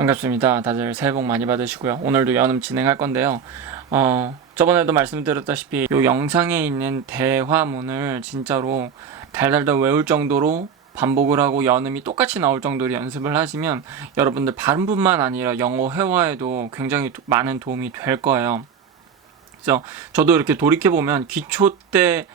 반갑습니다. 다들 새해 복 많이 받으시고요. 오늘도 연음 진행할 건데요. 저번에도 말씀드렸다시피 이 영상에 있는 대화문을 진짜로 달달달 외울 정도로 반복을 하고 연음이 똑같이 나올 정도로 연습을 하시면 여러분들 발음뿐만 아니라 영어 회화에도 굉장히 많은 도움이 될 거예요. 그래서 저도 이렇게 돌이켜보면 기초 때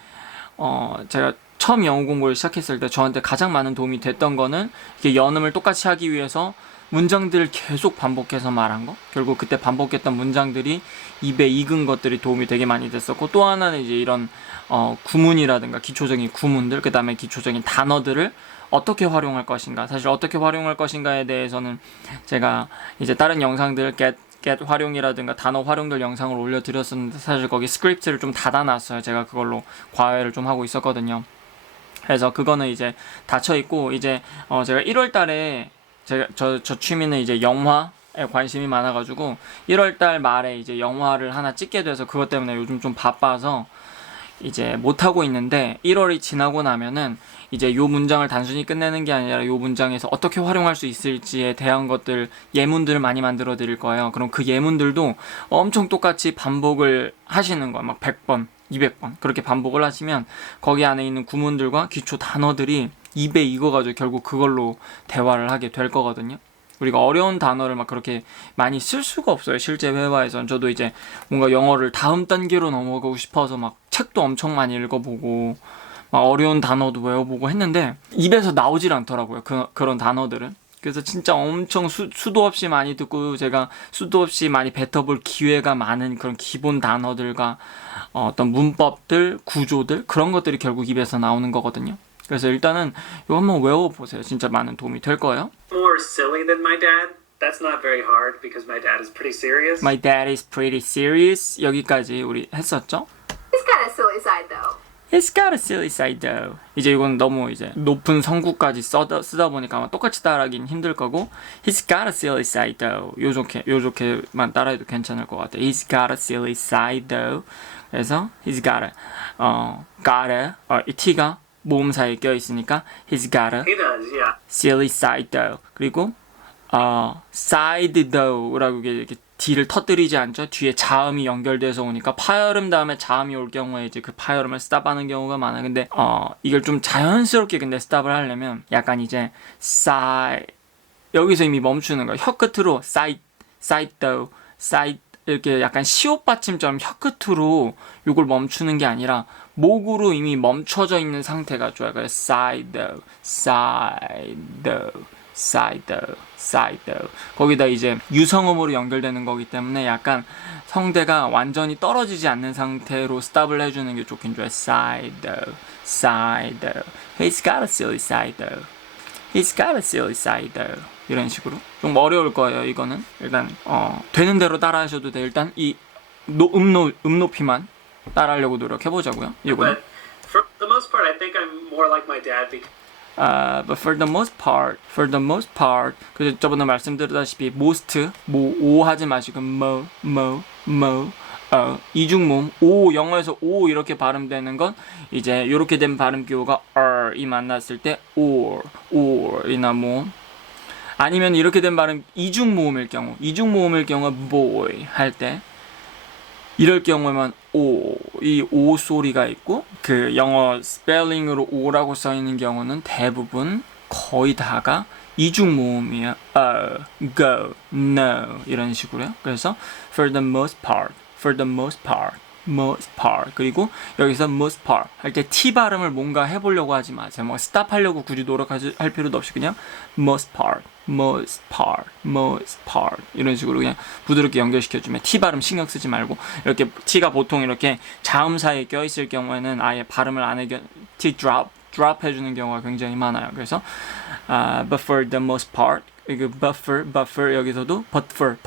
제가 처음 영어 공부를 시작했을 때 저한테 가장 많은 도움이 됐던 거는 이렇게 연음을 똑같이 하기 위해서 문장들을 계속 반복해서 말한 거. 결국 그때 반복했던 문장들이 입에 익은 것들이 도움이 되게 많이 됐었고, 또 하나는 이제 이런 구문이라든가 기초적인 구문들, 그 다음에 기초적인 단어들을 어떻게 활용할 것인가. 사실 어떻게 활용할 것인가에 대해서는 제가 이제 다른 영상들 get 활용이라든가 단어 활용들 영상을 올려드렸었는데, 사실 거기 스크립트를 좀 닫아놨어요. 제가 그걸로 과외를 좀 하고 있었거든요. 그래서 그거는 이제 닫혀있고, 이제 제가 1월 달에 저 취미는 이제 영화에 관심이 많아가지고 1월달 말에 이제 영화를 하나 찍게 돼서 그것 때문에 요즘 좀 바빠서 이제 못하고 있는데, 1월이 지나고 나면은 이제 요 문장을 단순히 끝내는 게 아니라 요 문장에서 어떻게 활용할 수 있을지에 대한 것들, 예문들을 많이 만들어 드릴 거예요. 그럼 그 예문들도 엄청 똑같이 반복을 하시는 거예요. 막 100번, 200번 그렇게 반복을 하시면 거기 안에 있는 구문들과 기초 단어들이 입에 익어가지고 결국 그걸로 대화를 하게 될 거거든요. 우리가 어려운 단어를 막 그렇게 많이 쓸 수가 없어요. 실제 회화에선. 저도 이제 뭔가 영어를 다음 단계로 넘어가고 싶어서 막 책도 엄청 많이 읽어보고 막 어려운 단어도 외워보고 했는데 입에서 나오질 않더라고요. 그런 단어들은. 그래서 진짜 엄청 수도 없이 많이 듣고 제가 수도 없이 많이 뱉어볼 기회가 많은 그런 기본 단어들과 어떤 문법들, 구조들, 그런 것들이 결국 입에서 나오는 거거든요. 그래서 일단은 이거 한번 외워보세요. 진짜 많은 도움이 될 거예요. More silly than my dad. That's not very hard because my dad is pretty serious. My dad is pretty serious. 여기까지 우리 했었죠? He's got a silly side though. He's got a silly side though. 이제 이건 너무 이제 높은 성구까지 쓰다 보니까 아마 똑같이 따라하긴 힘들 거고, He's got a silly side though. 요렇게만 따라해도 괜찮을 것 같아요. He's got a silly side though. 그래서 He's got 이 T가 모음 사이에 껴있으니까 He's got a He does, yeah. silly side though. 그리고 side though라고 이렇게 D를 터뜨리지 않죠. 뒤에 자음이 연결돼서 오니까 파열음 다음에 자음이 올 경우에 이제 그 파열음을 스탑하는 경우가 많아요. 근데 이걸 좀 자연스럽게 근데 스탑을 하려면 약간 이제 side, 여기서 이미 멈추는 거예요. 혀 끝으로 side though, side 이렇게 약간 시옷 받침처럼 혀 끝으로 이걸 멈추는 게 아니라 목으로 이미 멈춰져 있는 상태가 좋아요. 그래서 side though. 거기다 이제 유성음으로 연결되는 거기 때문에 약간 성대가 완전히 떨어지지 않는 상태로 스탑을 해주는 게 좋긴 좋아요. side though. He's got a silly side though. He's got a silly side though. 이런 식으로 좀 어려울 거예요. 이거는 일단 되는 대로 따라하셔도 돼요. 일단 이 음높이만 따라하려고 노력해보자고요. 이거는. But for the most part, I think I'm more like my dad because But for the most part, 그 저번에 말씀드렸다시피 most, 오 하지 마시고 이중모음, 오, 영어에서 오 이렇게 발음되는 건 이제 이렇게 된 발음 기호가 r이 만났을 때 or이나 모음, 아니면 이렇게 된 발음 이중모음일 경우 boy 할 때 이럴 경우에만 이 오 소리가 있고, 그 영어 스펠링으로 오라고 써있는 경우는 대부분 거의 다가 이중모음이에요. go, no 이런 식으로요. 그래서 for the most part. 그리고 여기서 most part 할 때 T 발음을 뭔가 해보려고 하지 마세요. 뭐 스탑 하려고 굳이 노력할 필요도 없이 그냥 most part 이런 식으로 그냥 부드럽게 연결시켜주면 T 발음 신경 쓰지 말고, 이렇게 T가 보통 이렇게 자음 사이에 껴있을 경우에는 아예 발음을 안 해, T drop 해주는 경우가 굉장히 많아요. 그래서 but for the most part, 이거 buffer 여기서도 but for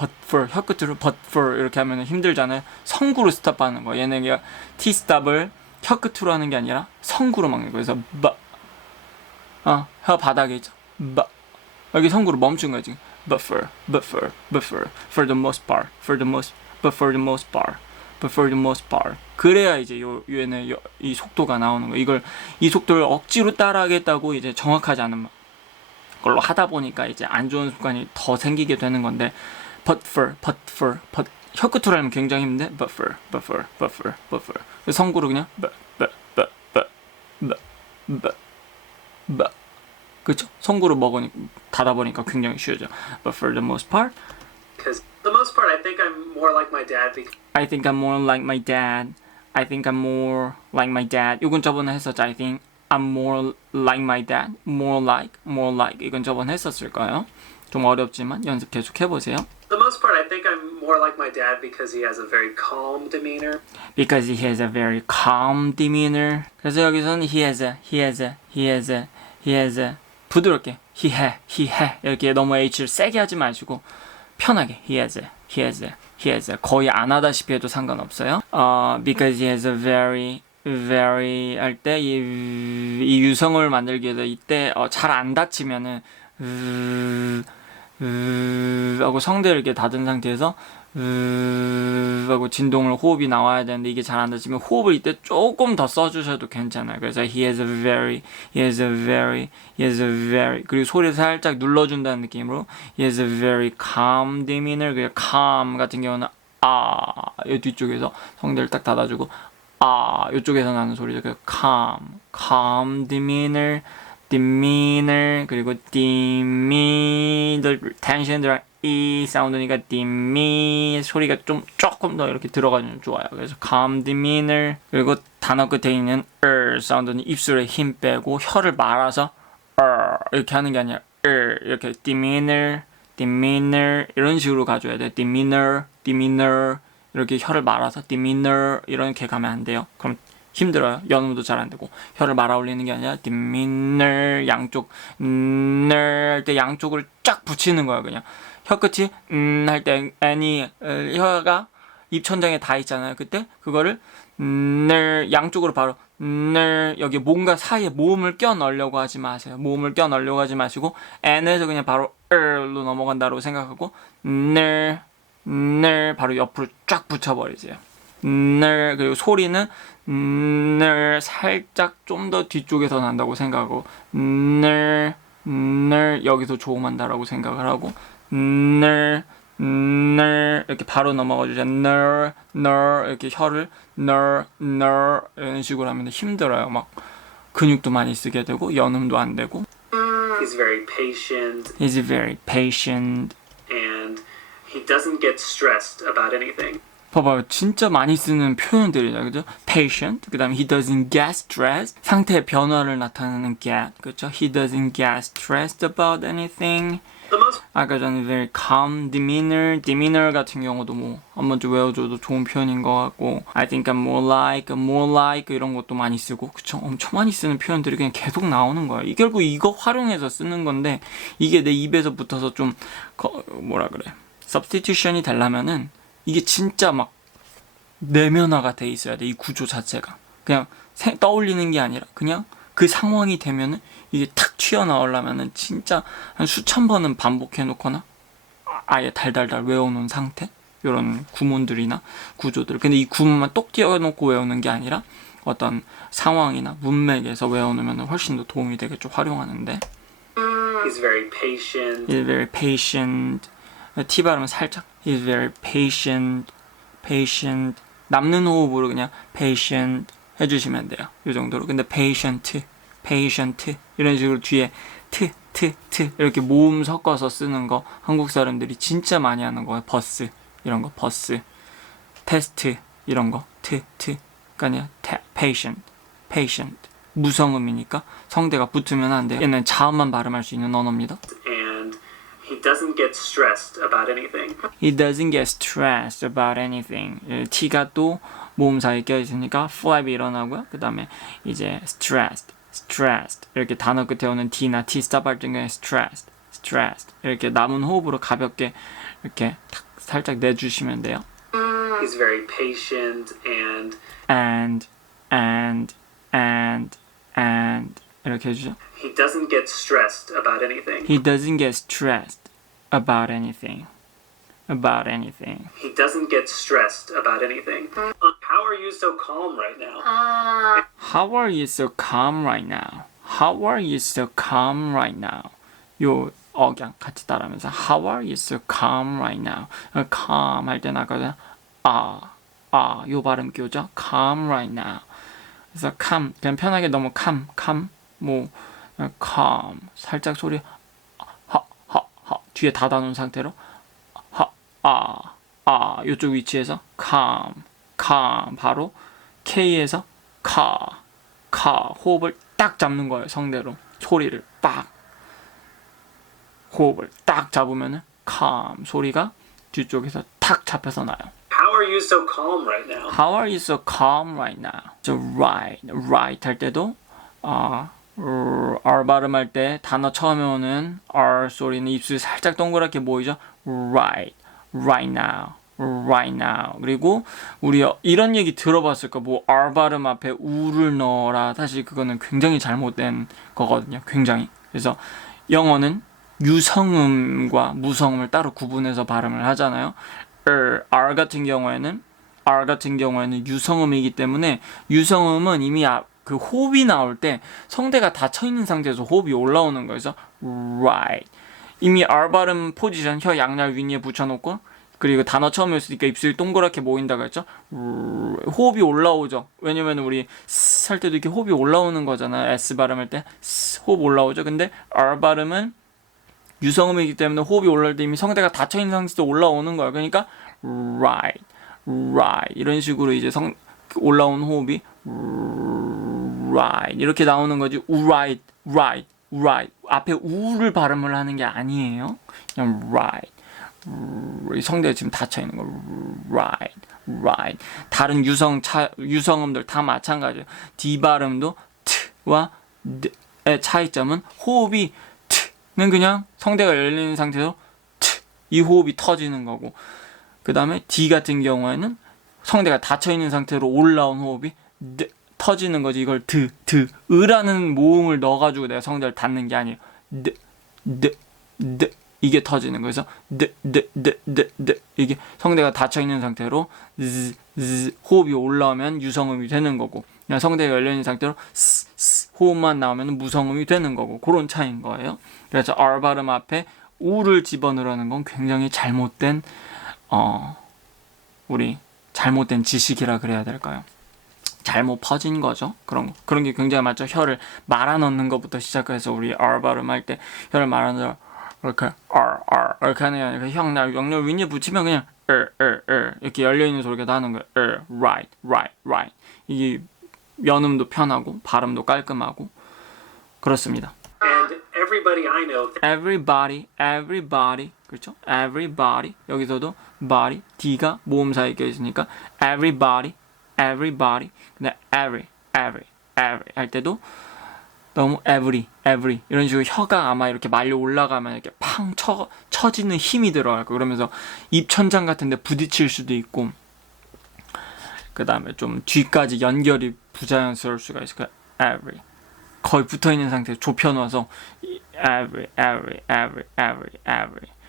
혀 끝으로 but for 이렇게 하면 힘들잖아요. 성구로 스탑하는 거. 얘는 T 스탑을 혀 끝으로 하는 게 아니라 성구로 막는 거예요. 그래서 혀 바닥에 있죠. 여기 성구로 멈춘 거지. buffer for the most part but for the most part 그래야 이제 얘는 이 속도가 나오는 거. 이 속도를 억지로 따라하겠다고 이제 정확하지 않은 말, 걸로 하다 보니까 이제 안 좋은 습관이 더 생기게 되는 건데 but for 혀 끝으로 하면 굉장히 힘든데 but for 성구로 그냥 그렇죠? 성구로 닫아 보니까 굉장히 쉬워져. But for the most part, Because the most part, I think I'm more like my dad because I think I'm more like my dad. I think I'm more like my dad. 이건 저번에 했었죠. I think I'm more like my dad. more like. 이건 저번에 했었을 거예요. 좀 어렵지만 연습 계속 해보세요. the most part, I think I'm more like my dad because he has a very calm demeanor. Because he has a very calm demeanor. 그래서 여기서는 he has a 부드럽게 he has 이렇게 너무 H를 세게 하지 마시고 편하게 he has a 거의 안 하다시피 해도 상관없어요. Because he has a very 할 때 이 유성을 만들기 위해서 이때 잘 안 닫히면은 하고 성대를 이렇게 닫은 상태에서 하고 진동을 호흡이 나와야 되는데 이게 잘 안 닫히면 호흡을 이때 조금 더 써주셔도 괜찮아요. 그래서 he has a very 그리고 소리를 살짝 눌러준다는 느낌으로 he has a very calm demeanor. 그리고 calm 같은 경우는 이 뒤쪽에서 성대를 딱 닫아주고 이쪽에서 나는 소리죠. 그래서 calm demeanor 그리고 demeanor tension 들어 이 사운드니까 demeanor 소리가 좀 조금 더 이렇게 들어가면 좋아요. 그래서 calm demeanor 그리고 단어 끝에 있는 사운드는 입술에 힘 빼고 혀를 말아서 이렇게 하는 게 아니라 이렇게 demeanor 이런 식으로 가져야 돼. demeanor 이렇게 혀를 말아서 demeanor 이렇게 가면 안 돼요. 그럼 힘들어요. 연음도 잘 안 되고 혀를 말아 올리는 게 아니라 demeanor 양쪽 할 때 양쪽을 쫙 붙이는 거야. 그냥 혀 끝이 할 때 n이 혀가 입천장에 다 있잖아요. 그때 그거를 양쪽으로 바로 여기 뭔가 사이에 모음을 껴 넣으려고 하지 마세요. 모음을 껴 넣으려고 하지 마시고 n에서 그냥 바로 로 넘어간다고 생각하고 바로 옆으로 쫙 붙여버리세요. 그리고 소리는 살짝 좀 더 뒤쪽에서 난다고 생각하고 여기서 조음한다라고 생각을 하고 이렇게 바로 넘어가 주세요. 이렇게 혀를 이런 식으로 하면 힘들어요. 막 근육도 많이 쓰게 되고 연음도 안 되고. He's very patient and and he doesn't get stressed about anything. 봐봐요. 진짜 많이 쓰는 표현들이죠. 그죠? patient, 그 다음에 he doesn't get stressed, 상태의 변화를 나타내는 get, 그죠? he doesn't get stressed about anything. The most 아까 전에 very calm demeanor 같은 경우도 뭐 한 번쯤 외워줘도 좋은 표현인 것 같고 I think I'm more like 이런 것도 많이 쓰고 그쵸? 엄청 많이 쓰는 표현들이 그냥 계속 나오는 거예요. 이 결국 이거 활용해서 쓰는 건데 이게 내 입에서 붙어서 좀 뭐라 그래 substitution이 되려면은 이게 진짜 막 내면화가 돼 있어야 돼. 이 구조 자체가 그냥 떠올리는 게 아니라 그냥 그 상황이 되면은 이게 탁 튀어나오려면은 진짜 한 수천 번은 반복해 놓거나 아예 달달달 외워놓은 상태 이런 구문들이나 구조들. 근데 이 구문만 똑 띄워놓고 외우는 게 아니라 어떤 상황이나 문맥에서 외워놓으면 훨씬 더 도움이 되겠죠. 활용하는데. he's very patient. T 발음은 살짝. He's very patient. 남는 호흡으로 그냥 patient 해주시면 돼요. 이 정도로. 근데 patient 이런 식으로 뒤에 트 이렇게 모음 섞어서 쓰는 거 한국 사람들이 진짜 많이 하는 거예요. 버스 이런 거 버스 테스트 이런 거 그러니까 아니라 patient 무성음이니까 성대가 붙으면 안 돼요. 얘는 자음만 발음할 수 있는 언어입니다. And he doesn't get stressed about anything. He doesn't get stressed about anything. T가 또 모음 사이에 껴있으니까 flap이 일어나고요. 그 다음에 이제 stressed 이렇게 단어 끝에 오는 D나 T 스탑 할 때는 stressed 이렇게 남은 호흡으로 가볍게 이렇게 탁 살짝 내주시면 돼요. He's very patient and 이렇게 해주죠. he doesn't get stressed about anything. He doesn't get stressed about anything. He doesn't get stressed about anything. How are you so calm right now? How are you so calm right now? 요 억양 같이 따라하면서 How are you so calm right now? calm 할 때 나거든. 요 발음 끼우죠. calm right now. 그래서 calm 그냥 편하게 너무 calm 뭐 calm 살짝 소리 뒤에 닫아놓은 상태로 요쪽 위치에서 calm 바로 K에서 호흡을 딱 잡는 거예요. 성대로 소리를 빡 호흡을 딱 잡으면은 calm 소리가 뒤쪽에서 탁 잡혀서 나요. How are you so calm right now? How are you so calm right now? 저 right 할 때도 R 발음할 때 단어 처음에 오는 R 소리는 입술이 살짝 동그랗게 보이죠? right now. 그리고 우리 이런 얘기 들어봤을까? 뭐 R 발음 앞에 우를 넣어라. 사실 그거는 굉장히 잘못된 거거든요. 굉장히. 그래서 영어는 유성음과 무성음을 따로 구분해서 발음을 하잖아요. R 같은 경우에는 유성음이기 때문에 유성음은 이미 그 호흡이 나올 때 성대가 닫혀 있는 상태에서 호흡이 올라오는 거여서 right. 이미 R 발음 포지션 혀 양날 윗니에 붙여놓고 그리고 단어 처음에 했으니까 입술이 동그랗게 보인다고 했죠. 호흡이 올라오죠. 왜냐면 우리 S 할 때도 이렇게 호흡이 올라오는 거잖아요. S 발음할 때 호흡 올라오죠. 근데 R 발음은 유성음이기 때문에 호흡이 올라올 때 이미 성대가 닫혀 있는 상태에서 올라오는 거예요. 그러니까 right 이런 식으로 이제 올라온 호흡이 right 이렇게 나오는 거지. right 앞에 우를 발음을 하는 게 아니에요. 그냥 right 성대가 지금 닫혀 있는 거 right 다른 유성음들 다 마찬가지예요. D 발음도 t와 d의 차이점은 호흡이 t는 그냥 성대가 열리는 상태에서 t 이 호흡이 터지는 거고, 그 다음에 D 같은 경우에는 성대가 닫혀 있는 상태로 올라온 호흡이 터지는 거지. 이걸 으라는 모음을 넣어가지고 내가 성대를 닫는 게 아니에요. 이게 터지는 거여서 이게 성대가 닫혀 있는 상태로 호흡이 올라오면 유성음이 되는 거고, 그냥 성대가 열려 있는 상태로 호흡만 나오면 무성음이 되는 거고, 그런 차이인 거예요. 그래서 R 발음 앞에 우를 집어넣으라는 건 굉장히 잘못된 우리 잘못된 지식이라 그래야 될까요? 잘못 퍼진 거죠. 그런 게 굉장히 많죠. 혀를 말아 넣는 것부터 시작해서 우리 R 발음할 때 혀를 말아 넣어 이렇게 R 이렇게 하는 게 아니라 영렬 윗니에 붙이면 그냥 이렇게 열려있는 소리가 나는 거예요. right 이게 연음도 편하고 발음도 깔끔하고 그렇습니다. And everybody I know everybody 그렇죠? everybody 여기서도 body D가 모음 사이에 껴있으니까 everybody 근데 every 할 때도 너무 every 이런 식으로 혀가 아마 이렇게 말려 올라가면 이렇게 팡 쳐지는 힘이 들어갈 거. 그러면서 입 천장 같은 데 부딪힐 수도 있고, 그 다음에 좀 뒤까지 연결이 부자연스러울 수가 있어요. every 거의 붙어있는 상태에서 좁혀놓아서 every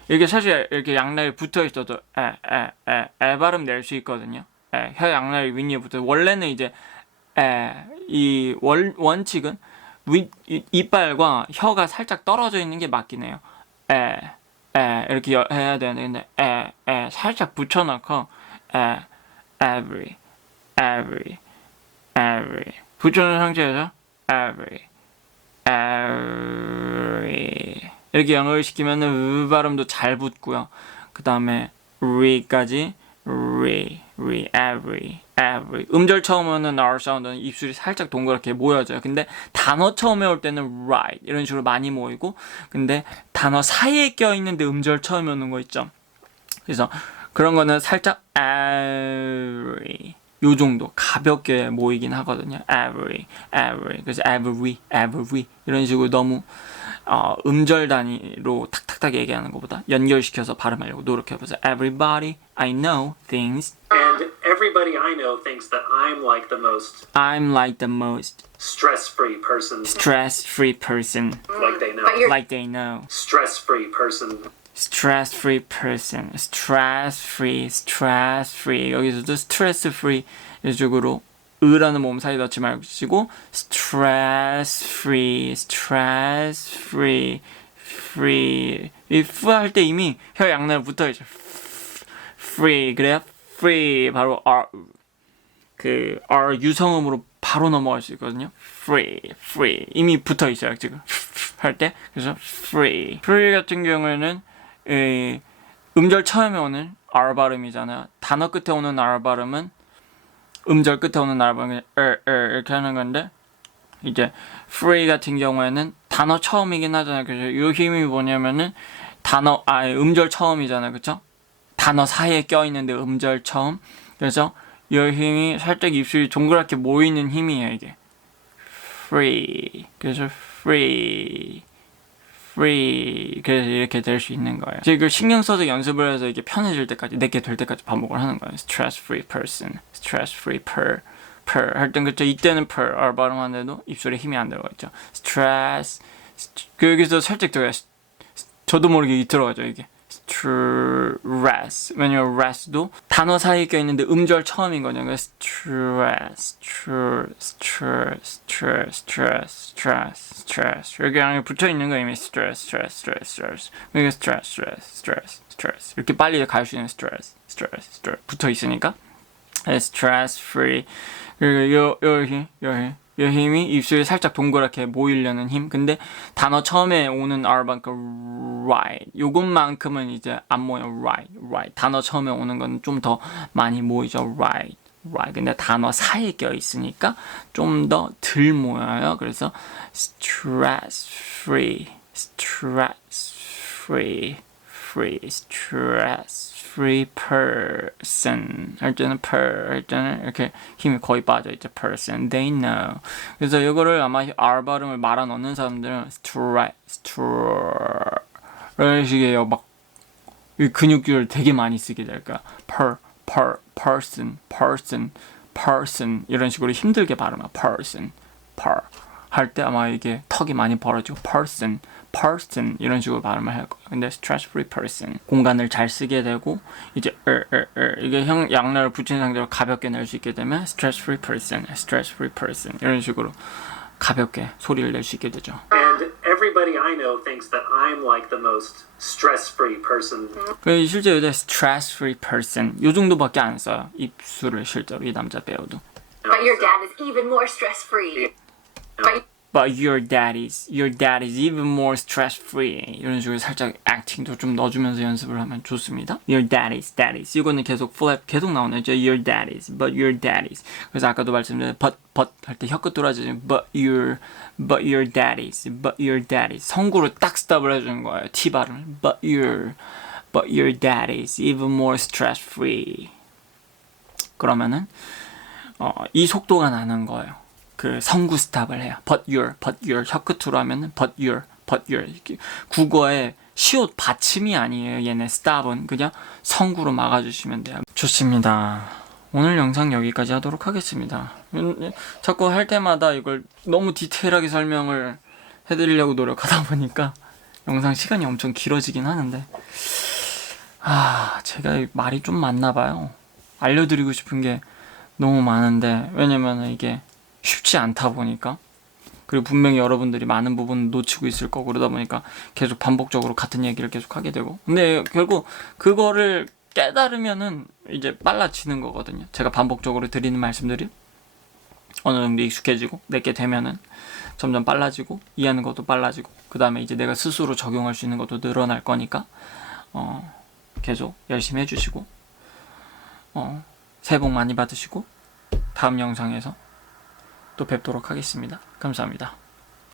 이렇게 사실 이렇게 양날이 붙어있어도 에 발음 낼 수 있거든요. 혀 양날이 윗니에 붙어. 원래는 이제 이 원칙은 이빨과 혀가 살짝 떨어져 있는 게 맞긴 해요. 이렇게 해야 되는데, 근데 살짝 붙여놓고 every 붙여놓은 상태에서 every 이렇게 연결시키면 발음도 잘 붙고요. 그 다음에 re까지 every 음절 처음 오는 R 사운드는 입술이 살짝 동그랗게 모여져요. 근데 단어 처음에 올 때는 right 이런 식으로 많이 모이고, 근데 단어 사이에 껴있는데 음절 처음에 오는 거 있죠. 그래서 그런 거는 살짝 every 요 정도 가볍게 모이긴 하거든요. every 그래서 every 이런 식으로 너무 음절 단위로 탁탁탁 얘기하는 것보다 연결시켜서 발음하려고 노력해보세요. Everybody I know thinks and everybody I know thinks that I'm like the most stress-free person. But Like they know. Stress-free person. stress-free 여기서도 stress-free 이쪽으로 으라는 모음 사이 넣지 말고 stress-free free. 이 f 할 때 이미 혀 양날 붙어 있죠. free. 그래야 free 바로 R 유성음으로 바로 넘어갈 수 있거든요. free. 이미 붙어 있어요, 지금. 할 때. 그래서 free 같은 경우에는 음절 처음에 오는 R 발음이잖아요. 단어 끝에 오는 R 발음은 음절 끝에 오는 R 발음은 이렇게 하는 건데, 이제 free 같은 경우에는 단어 처음이긴 하잖아요. 그래서 이 힘이 뭐냐면은 음절 처음이잖아요. 그쵸? 단어 사이에 껴있는데 음절 처음. 그래서 이 힘이 살짝 입술이 동그랗게 모이는 힘이에요, 이게. free. 그래서 free. 그래서 이렇게 될 수 있는 거예요. 이제 이걸 신경 써서 연습을 해서 이게 편해질 때까지, 내게 될 때까지 반복을 하는 거예요. stress-free person, stress-free per 할 땐 그쵸? 이때는 per R 발음하는데도 입술에 힘이 안 들어가 있죠. stress. 여기서 살짝 들어가요. 저도 모르게 들어가죠, 이게. stress. 왜냐면 rest도 단어 사이에 껴있는데 음절 처음인 거죠. stress. 여기 안에 붙어있는 거 이미 stress. 여기 stress. 이렇게 빨리 갈 수 있는 stress. 붙어있으니까 stress free. 그리고 요 힘이 입술에 살짝 동그랗게 모이려는 힘. 근데 단어 처음에 오는 R만큼 right. 요것만큼은 이제 안 모여. right. 단어 처음에 오는 건 좀 더 많이 모이죠. right. 근데 단어 사이에 껴 있으니까 좀 더 덜 모여요. 그래서 stress free person 할 때는 이렇게 힘이 거의 빠져 있죠. person, they know. 그래서 이거를 아마 R 발음을 말아 넣는 사람들은 이런 식이에요. 막 이 근육줄을 되게 많이 쓰게 될 거야. person 이런 식으로 힘들게 발음해. person 할 때 아마 이게 턱이 많이 벌어지고 person 이런 식으로 발음을 할 거예요. 근데 stress-free person 공간을 잘 쓰게 되고 이제 이게 양날을 붙인 상태로 가볍게 낼 수 있게 되면 stress-free person 이런 식으로 가볍게 소리를 낼 수 있게 되죠. And everybody I know thinks that I'm like the most stress-free person. 실제 요새 stress-free person 요 정도밖에 안 써요. 입술을 실제로 이 남자 배우도. But your dad is even more stress-free. But your dad is even more stress-free. 이런 식으로 살짝 acting도 좀 넣어주면서 연습을 하면 좋습니다. Your dad is. 이거는 계속 flap 계속 나오네요. Your dad is. But your dad is. 그래서 아까도 말씀드린 but 할 때 혀끝 돌아지죠. But your dad is. 성구로 딱 스탑을 해주는 거예요. T 발음을. But your dad is even more stress-free. 그러면은 이 속도가 나는 거예요. 그 성구 스탑을 해요. But your 혀끝으로 하면은 but your 국어의 시옷 받침이 아니에요. 얘네 스탑은 그냥 성구로 막아주시면 돼요. 좋습니다. 오늘 영상 여기까지 하도록 하겠습니다. 자꾸 할 때마다 이걸 너무 디테일하게 설명을 해드리려고 노력하다 보니까 영상 시간이 엄청 길어지긴 하는데 제가 말이 좀 많나 봐요. 알려드리고 싶은 게 너무 많은데 왜냐면 이게 쉽지 않다 보니까 그리고 분명히 여러분들이 많은 부분 놓치고 있을 거고 그러다 보니까 계속 반복적으로 같은 얘기를 계속 하게 되고 근데 결국 그거를 깨달으면은 이제 빨라지는 거거든요. 제가 반복적으로 드리는 말씀들이 어느 정도 익숙해지고 내게 되면은 점점 빨라지고 이해하는 것도 빨라지고 그 다음에 이제 내가 스스로 적용할 수 있는 것도 늘어날 거니까 계속 열심히 해주시고 새해 복 많이 받으시고 다음 영상에서 또 뵙도록 하겠습니다. 감사합니다.